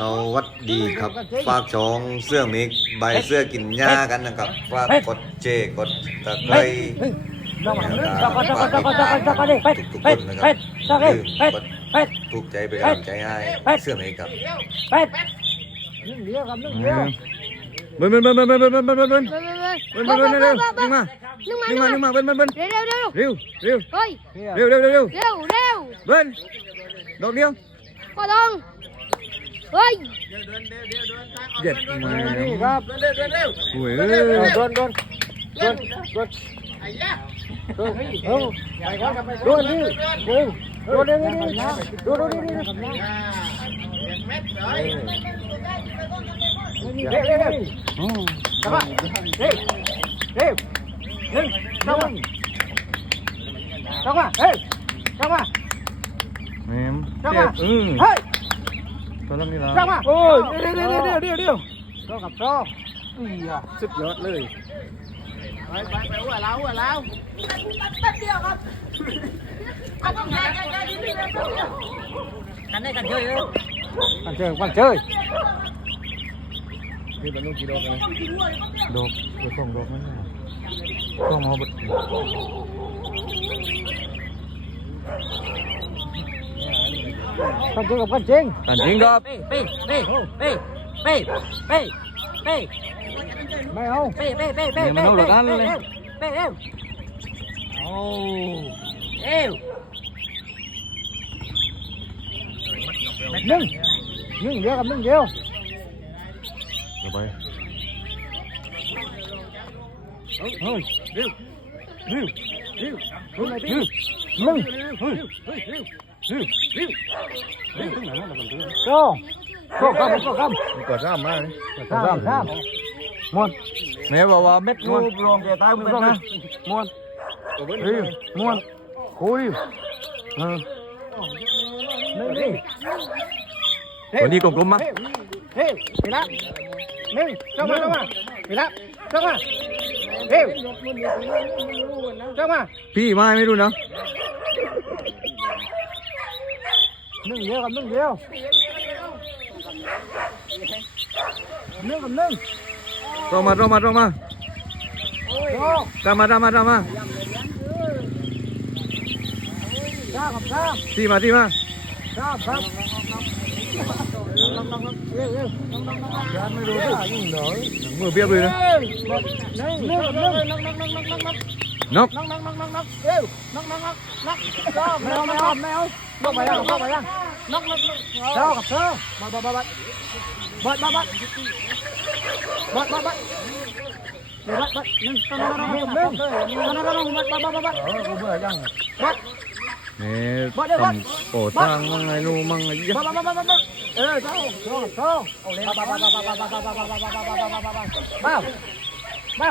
สวัสดีครับ ฝากช่องเสื้อมิกใบเสื้อกินหญ้ากันนะครับ ฝากกดเจกดตะไคร้ทุกคนนะครับทุกใจไปกำลังใจให้เสื้อมิกครับเบิ้นเบิ้นเบิ้นเบิ้นเบิ้นเบิ้นเบิ้นเบิ้นเบิ้นเบิ้นเบิ้นเร็วนึงมานึงมานึงมาเบิ้นเบิ้นเบิ้นเร็วเร็วเร็วเร็วเร็วเร็วเร็วเร็วเร็ว Vân Đột điêu Quả đông Ôi Giật mà gặp Ui ơi Đôn đôn Đôn Đôn Đôn đi Đôn đi Đôn đi Đôn đi đi Đi đi đi Đi Đi Xong rồi Xong rồi Xong rồi แหมเจ็บอืมเฮ้ยตัวนั้นนี่ละจังมาโอ้ยเดี๋ยวเดี๋ยวเดี๋ยวเดี๋ยวเดี๋ยวโตกับโตอีอ่ะสุดยอดเลยไปไปไปหัวเราหัวเราแป๊บเดียวครับกันได้กันเ chơi không กันเ chơi กันเ chơi นี่บรรลุกี่ดอกนะดอกดอกสองดอกนั่นแหละต้องมาบด Pancing gop, pancing. Pancing gop. Pi, pi, pi, pi, pi, pi, pi. Mày không? Pi, pi, pi, pi, pi, pi, pi, pi, pi. Oh. Ew. Nâng. Nâng dễ cầm nâng dễ không? Rồi bay. Thôi, thôi, điêu. Điêu, điêu. Nâng. Nâng. โก้โก้ครับโก้ครับมันก็ซ้ำมาซ้ำซ้ำซ้ำม้วนแม่บอกว่าเม็ดม้วนรองแกตายมันนะม้วนรีบม้วนคุยเออวันนี้กลมๆมั้งเฮ้ยไปละหนึ่งเจ้ามาเจ้ามาไปละเจ้ามาเฮ้ยเจ้ามาพี่มาไม่รู้นะ นึ่งเดียวกับนึ่งเดียวนึ่งกับนึ่งตรงมาตรงมาตรงมาตามมาตามมาตามมาตามครับตีมาตีมาตามครับมือเบี้ยเลยนะ นกนกนกนกนกเร็วนกนกนกนกแมวแมวแมวนกไปยังนกไปยังนกนกเจ้ากับเจ้าบัดบัดบัดบัดบัดบัดบัดบัดบัดบัดบัดบัดนึ่ตัวน้อน้องหนึ่งตัวน้องน้องบัดบัดบัดบัดเออกบื่ยังบัดเนี่ยต้องโปรดสร้างมั่งไงลูกมั่งไงเยอะเออเจ้าเจ้าเจ้าเอาเลยบ้าบ้าบ้าบ้าบ้าบ้าบ้าบ้าบ้าบ้าบ้าบ้าบ้าบ้าบ้า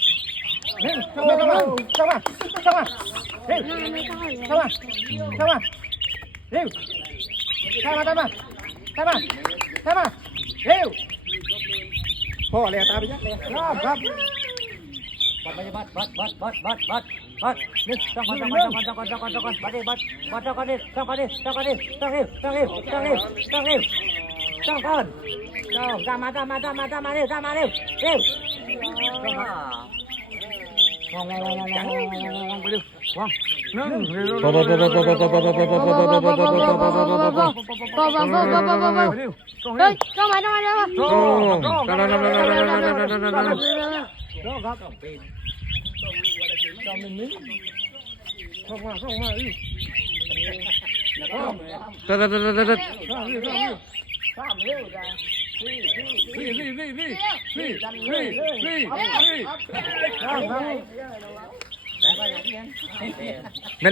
ะละละละละละละ รอครับจอมหนึ่งนี้เข้ามาเข้ามาอีก ตะละละละละละ ข้ามเร็วข้ามเร็วจ้ วางวางวางวางวางวางไปดูวางนึ่งเฮ้ยต้องมาต้องมาต้องมาโอ้ต้องครับต้องเป็นต้องหนึ่งนึงเข้ามาเข้ามาอีกเตะเตะเตะเตะเตะ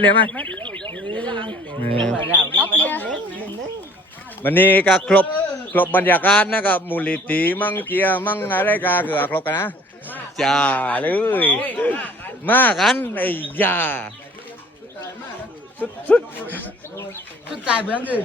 ลยไหมวันนี้ก็ครบครบบรรยากาศนะครับมูลิตีมั่งเกียมั่งอะไรกาเกือครบกันนะจ้าเลย มากันไอ้ยาสุดๆสุดใจเบื้องคือ